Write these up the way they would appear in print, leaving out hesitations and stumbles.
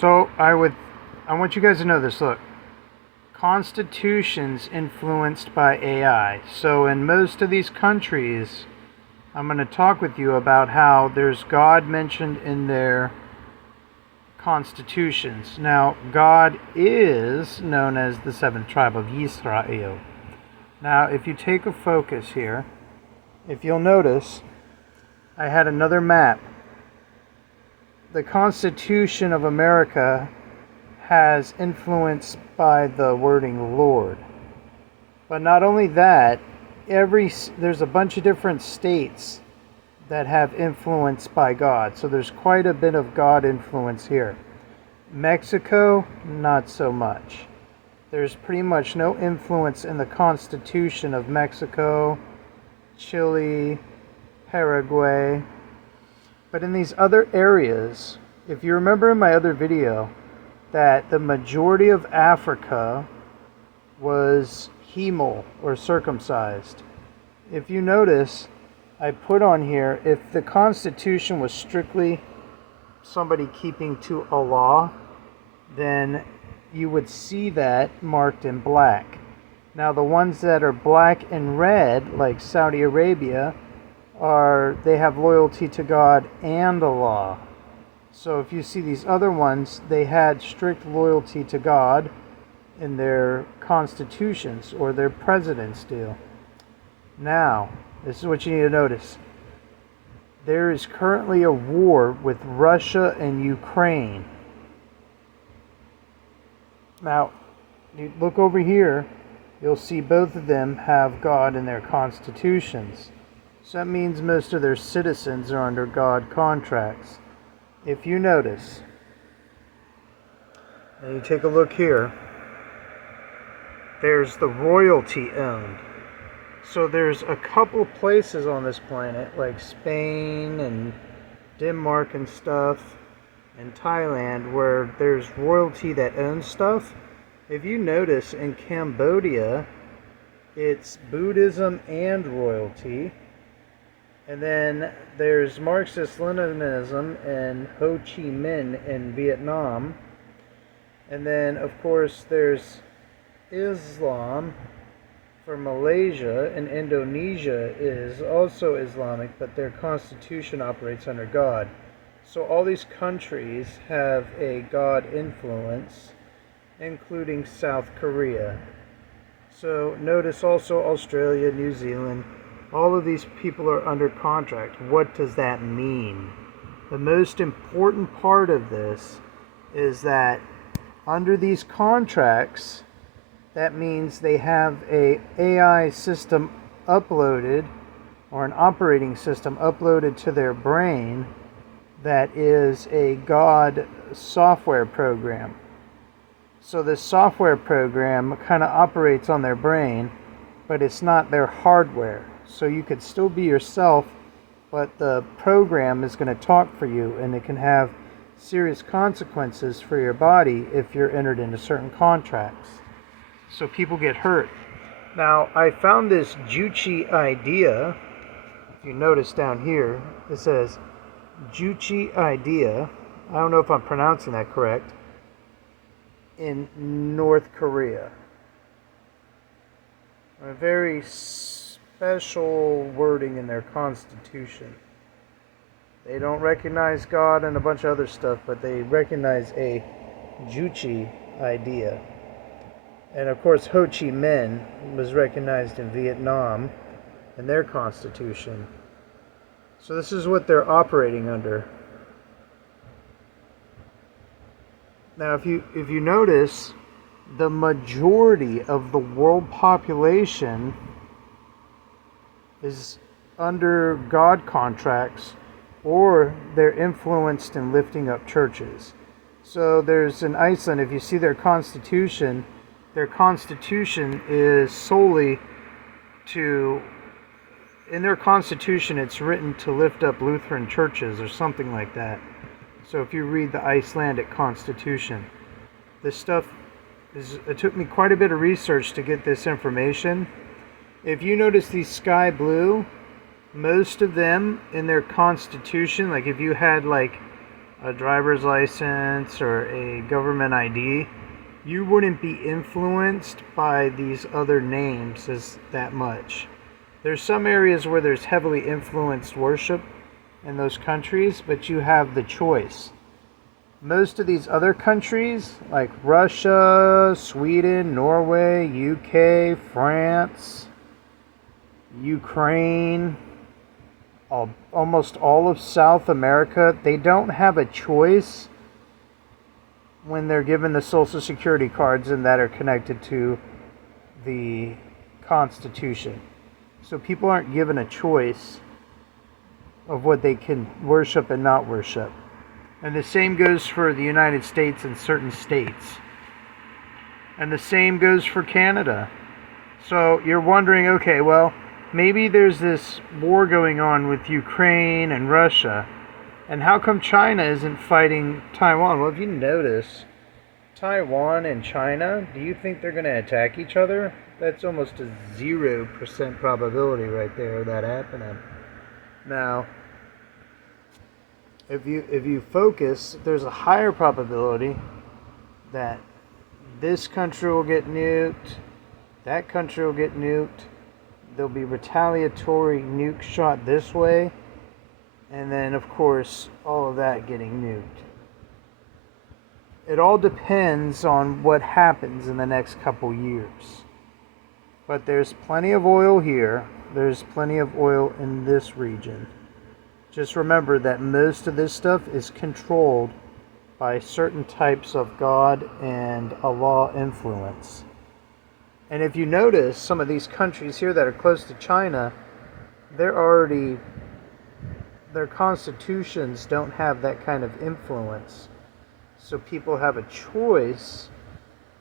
So I want you guys to know this. Look, constitutions influenced by AI. So in most of these countries, I'm going to talk with you about how there's God mentioned in their constitutions. Now, God is known as the seventh tribe of Israel. Now, if you take a focus here, if you'll notice, I had another map. The Constitution of America has influence by the wording Lord. But not only that, there's a bunch of different states that have influence by God. So there's quite a bit of God influence here. Mexico, not so much. There's pretty much no influence in the Constitution of Mexico, Chile, Paraguay. But in these other areas, if you remember in my other video, that the majority of Africa was hemel or circumcised. If you notice, I put on here, if the Constitution was strictly somebody keeping to a law, then you would see that marked in black. Now the ones that are black and red, like Saudi Arabia, they have loyalty to God and the law. So if you see these other ones, they had strict loyalty to God in their constitutions, or their presidents do. Now, this is what you need to notice. There is currently a war with Russia and Ukraine. Now, you look over here, you'll see both of them have God in their constitutions. So that means most of their citizens are under God contracts. If you notice, and you take a look here, there's the royalty owned. So there's a couple places on this planet, like Spain and Denmark and stuff, and Thailand, where there's royalty that owns stuff. If you notice, in Cambodia, it's Buddhism and royalty. And then there's Marxist-Leninism and Ho Chi Minh in Vietnam. And then, of course, there's Islam for Malaysia, and Indonesia is also Islamic, but their constitution operates under God. So all these countries have a God influence, including South Korea. So notice also Australia, New Zealand, all of these people are under contract. What does that mean? The most important part of this is that under these contracts, that means they have a AI system uploaded, or an operating system uploaded to their brain, that is a God software program. So this software program kind of operates on their brain, but it's not their hardware. So you could still be yourself, but the program is going to talk for you, and it can have serious consequences for your body if you're entered into certain contracts. So people get hurt. Now, I found this Juchi idea. If you notice down here, it says Juchi idea. I don't know if I'm pronouncing that correct. In North Korea. A very special wording in their constitution. They don't recognize God and a bunch of other stuff, but they recognize a Juchi idea. And of course, Ho Chi Minh was recognized in Vietnam in their constitution. So this is what they're operating under. Now, if you notice, the majority of the world population is under God contracts, or they're influenced in lifting up churches. So there's in Iceland, if you see their constitution is solely in their constitution it's written to lift up Lutheran churches or something like that. So if you read the Icelandic constitution, this stuff it took me quite a bit of research to get this information. If you notice these sky blue, most of them in their constitution, like if you had like a driver's license or a government ID, you wouldn't be influenced by these other names as that much. There's some areas where there's heavily influenced worship in those countries, but you have the choice. Most of these other countries, like Russia, Sweden, Norway, UK, France, Ukraine, almost all of South America, they don't have a choice when they're given the Social Security cards and that are connected to the Constitution. So people aren't given a choice of what they can worship and not worship. And the same goes for the United States and certain states. And the same goes for Canada. So you're wondering, okay, well, maybe there's this war going on with Ukraine and Russia. And how come China isn't fighting Taiwan? Well, if you notice, Taiwan and China, do you think they're going to attack each other? That's almost a 0% probability right there of that happening. Now, if you focus, there's a higher probability that this country will get nuked, that country will get nuked, there'll be retaliatory nuke shot this way, and then of course all of that getting nuked. It all depends on what happens in the next couple years. But there's plenty of oil here, there's plenty of oil in this region. Just remember that most of this stuff is controlled by certain types of God and Allah influence. And if you notice, some of these countries here that are close to China, their constitutions don't have that kind of influence. So people have a choice,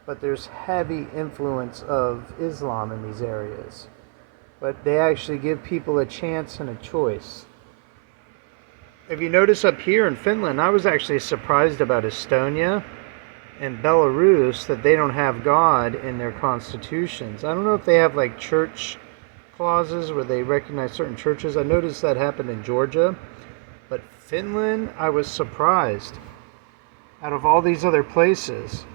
but there's heavy influence of Islam in these areas. But they actually give people a chance and a choice. If you notice up here in Finland, I was actually surprised about Estonia and Belarus that they don't have God in their constitutions. I don't know if they have like church clauses where they recognize certain churches. I noticed that happened in Georgia. But Finland, I was surprised. Out of all these other places.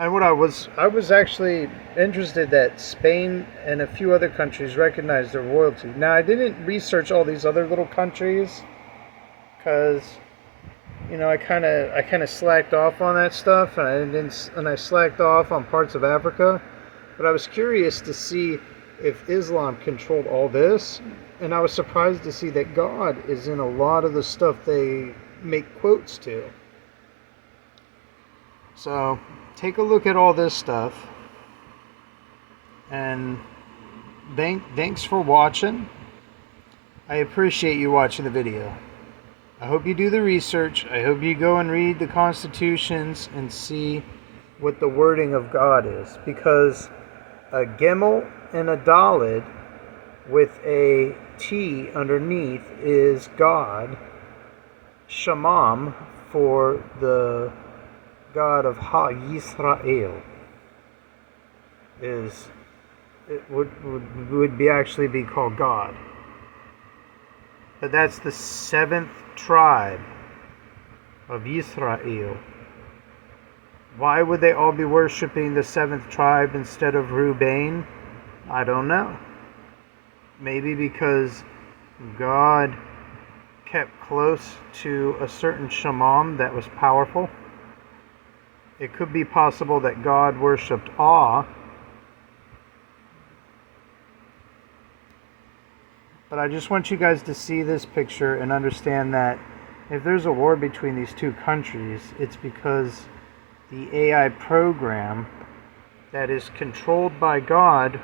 And what I was actually interested that Spain and a few other countries recognize their royalty. Now, I didn't research all these other little countries because, I kind of slacked off on that stuff, and I slacked off on parts of Africa. But I was curious to see if Islam controlled all this, and I was surprised to see that God is in a lot of the stuff they make quotes to. So take a look at all this stuff, and thanks for watching. I appreciate you watching the video. I hope you do the research. I hope you go and read the constitutions and see what the wording of God is, because a Gimel and a Daled with a T underneath is God. Shamam for the God of Ha Yisrael would actually be called God. But that's the 7th tribe of Yisrael. Why would they all be worshiping the 7th tribe instead of Reuben? I don't know. Maybe because God kept close to a certain shamam that was powerful. It could be possible that God worshipped Ah. But I just want you guys to see this picture and understand that if there's a war between these two countries, it's because the AI program that is controlled by God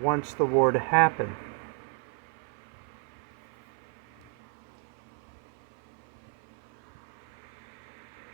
wants the war to happen.